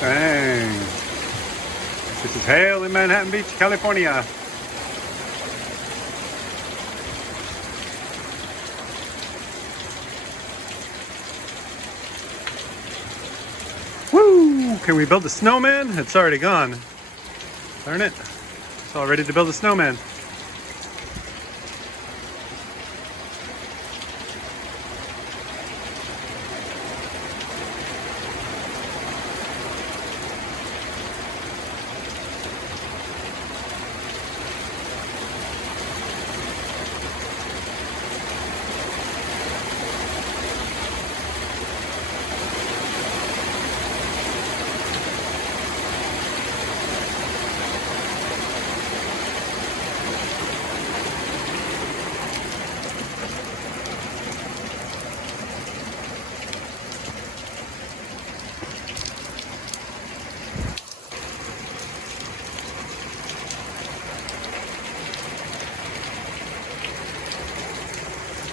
Dang. This is hail in Manhattan Beach, California. Woo! Can we build a snowman? It's already gone. Darn it. It's all ready to build a snowman.